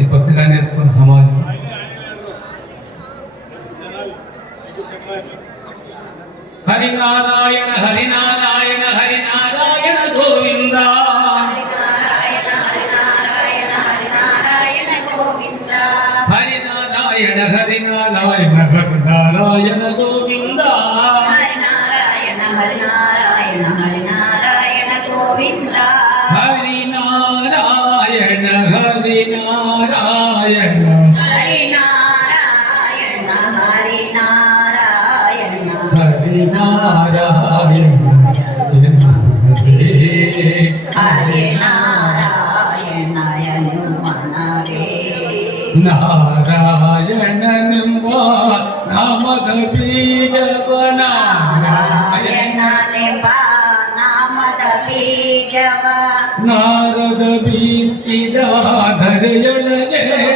ఈ కొత్తగా నేర్చుకున్న సమాజం. హరినారాయణ హరినారాయణ హరినారాయణ గోవింద. హరినారాయణ హరినారాయణ హరినారాయణ గోవింద. హరినారాయణ நாராயணா ஹரி நாராயண ஹரி நாராயண ஹரி நாராயண நாராயணனும் நாமத பீஜவனா நாராயணனிபா நாமத பீஜவா நாரத பீத்திதா धरयण जय।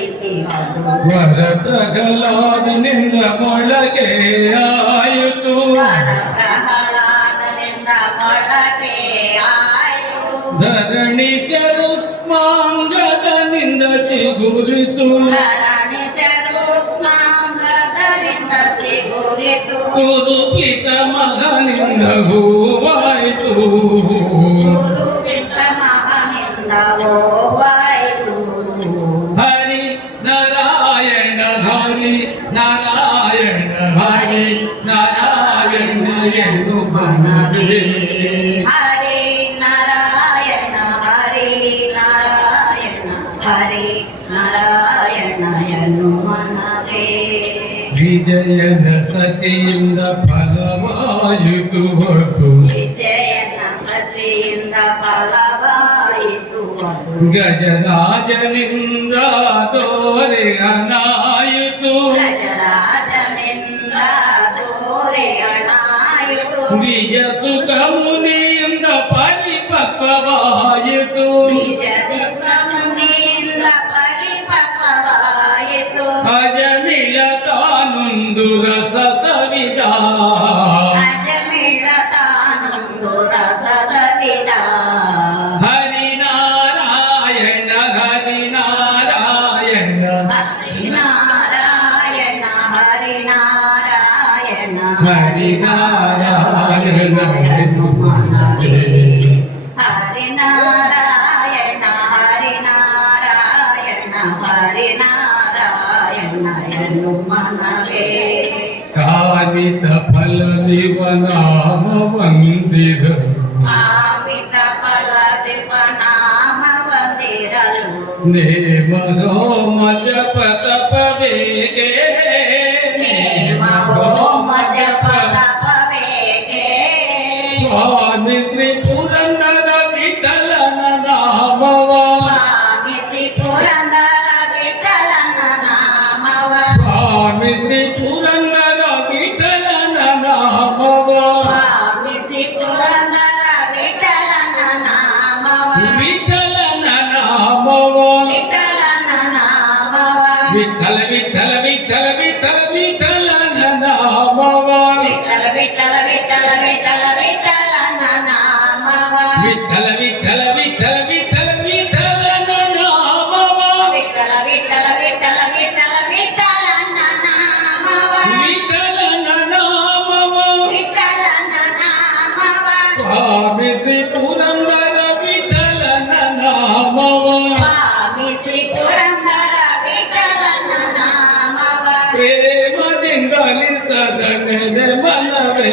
ಅಂಕುರಸಿಸಿ ಅದು ವರ ಪ್ರಹ್ಲಾದನಿಂದ ಮೊಳಗೆ ಆಯಿತು ವರ ಪ್ರಹ್ಲಾದನಿಂದ ಮೊಳಗೆ ಆಯ್ತು ಧರಣಿ ಚರುತ್ಮಾಂಗದನಿಂದ ಚಿಗುರಿತು ಧರಣಿ ಮಾಂಸದರಿಂದ ಸಿಗುರಿತು ಕುರುಪಿತ ಮಗನಿಂದ ಹೂವಾಯಿತು నారాయణ మనవే హరే నారాయణ హరే నారాయణ హరే నారాయణయను మనవే విజయన సతేంద ఫలవాయుతు విజయన సతేంద ఫలవాయుతు గజరాజనింద దోరిగనా హరి నారాయణ హరి నారాయణ హరి నారాయణ హరి నారాయణ మనవే. కామిత ఫల నివనామ మందిర కామిత ఫల నివనామ మందిరలు నే మనో విఠల విఠల విఠల విఠల విఠల నామవా? విఠల విఠల విఠల విఠల విఠల నామవా? విఠల నామవా? విఠల నామవా? స్వామి శ్రీ ప్రేమ దిందలి సదన మనవే